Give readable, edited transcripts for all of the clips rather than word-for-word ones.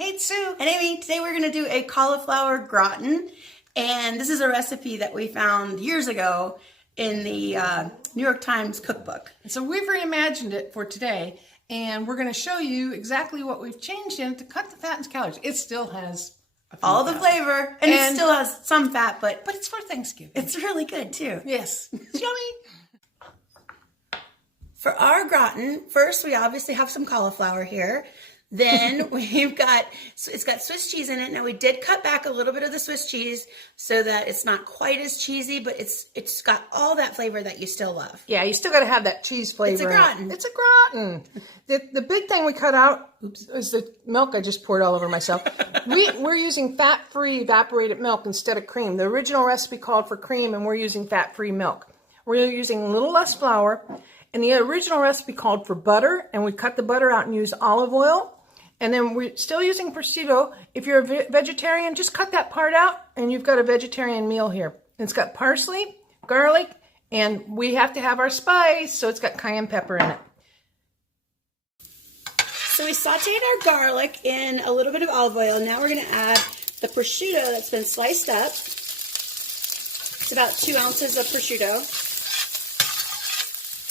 Hey, it's Sue. And Amy, today we're going to do a cauliflower gratin. And this is a recipe that we found years ago in the New York Times cookbook. So we've reimagined it for today, and we're going to show you exactly what we've changed in it to cut the fat and calories. It still has all the flavor, and it still has some fat, but it's for Thanksgiving. It's really good too. Yes, it's yummy. For our gratin, first we obviously have some cauliflower here. Then it's got Swiss cheese in it. Now we did cut back a little bit of the Swiss cheese so that it's not quite as cheesy, but it's got all that flavor that you still love. Yeah, you still got to have that cheese flavor. It's a gratin. It's a gratin. The big thing we cut out is the milk I just poured all over myself. We're using fat-free evaporated milk instead of cream. The original recipe called for cream, and we're using fat-free milk. We're using a little less flour, and the original recipe called for butter, and we cut the butter out and use olive oil. And then we're still using prosciutto. If you're a vegetarian, just cut that part out and you've got a vegetarian meal here. It's got parsley, garlic, and we have to have our spice, so it's got cayenne pepper in it. So we sauteed our garlic in a little bit of olive oil. Now we're going to add the prosciutto that's been sliced up. It's about 2 ounces of prosciutto.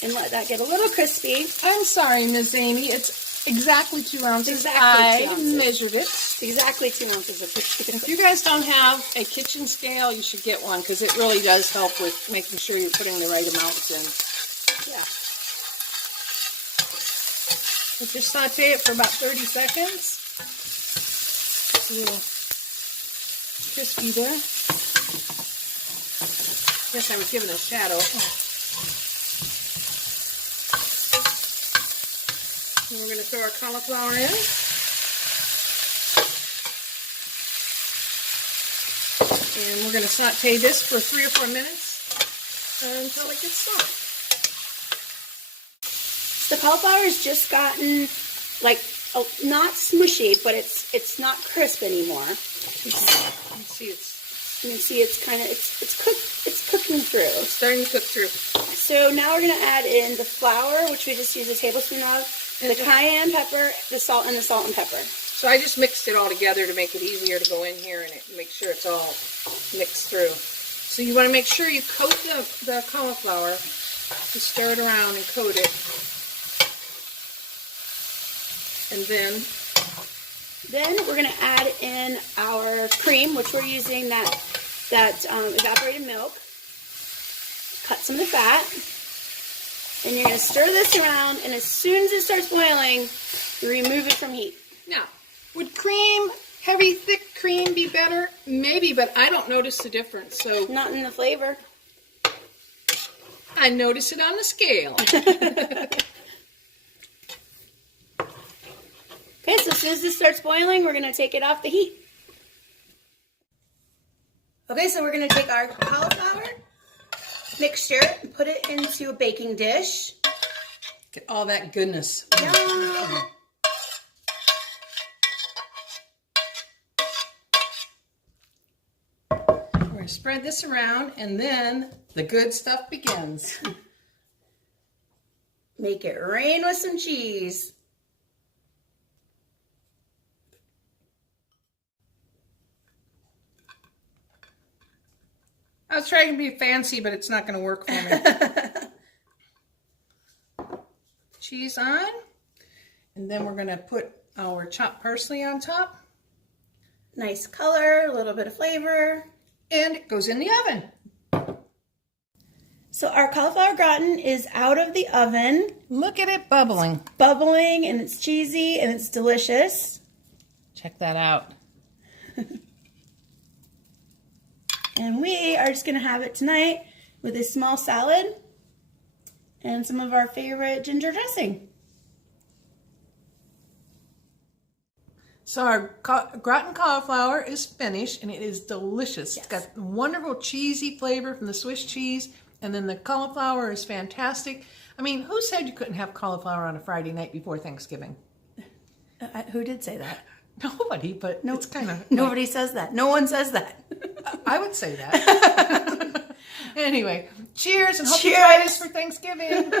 And let that get a little crispy. I'm sorry, Miss Amy. It's exactly 2 ounces. Exactly 2 ounces. I measured it. Exactly 2 ounces of prosciutto. If you guys don't have a kitchen scale, you should get one because it really does help with making sure you're putting the right amounts in. Yeah. So just saute it for about 30 seconds. It's a little crispy there. Guess I was given a shadow. And we're going to throw our cauliflower in. And we're going to saute this for 3 or 4 minutes until it gets soft. The cauliflower has just gotten not smushy, but it's not crisp anymore. You can see it's cooking through. It's starting to cook through. So now we're going to add in the flour, which we just used a tablespoon of, the cayenne pepper, the salt and pepper. So I just mixed it all together to make it easier to go in here and make sure it's all mixed through. So you want to make sure you coat the cauliflower. Just stir it around and coat it. And then we're going to add in our cream, which we're using that evaporated milk. Cut some of the fat. And you're going to stir this around, and as soon as it starts boiling, you remove it from heat. Now, would cream, heavy, thick cream be better? Maybe, but I don't notice the difference. So not in the flavor. I notice it on the scale. Okay, so as soon as this starts boiling, we're going to take it off the heat. Okay, so we're going to take our cauliflower mixture and put it into a baking dish. Get all that goodness. Yum. We're going to spread this around, and then the good stuff begins. Make it rain with some cheese. I was trying to be fancy, but it's not going to work for me. Cheese on. And then we're going to put our chopped parsley on top. Nice color, a little bit of flavor. And it goes in the oven. So our cauliflower gratin is out of the oven. Look at it bubbling. It's bubbling, and it's cheesy, and it's delicious. Check that out. And we are just going to have it tonight with a small salad and some of our favorite ginger dressing. So our gratin cauliflower is finished, and it is delicious. Yes. It's got wonderful cheesy flavor from the Swiss cheese, and then the cauliflower is fantastic. I mean, who said you couldn't have cauliflower on a Friday night before Thanksgiving? Who did say that? Nobody, but no, it's kind of... Nobody says that. No one says that. I would say that. Anyway, cheers, and hope you try this for Thanksgiving.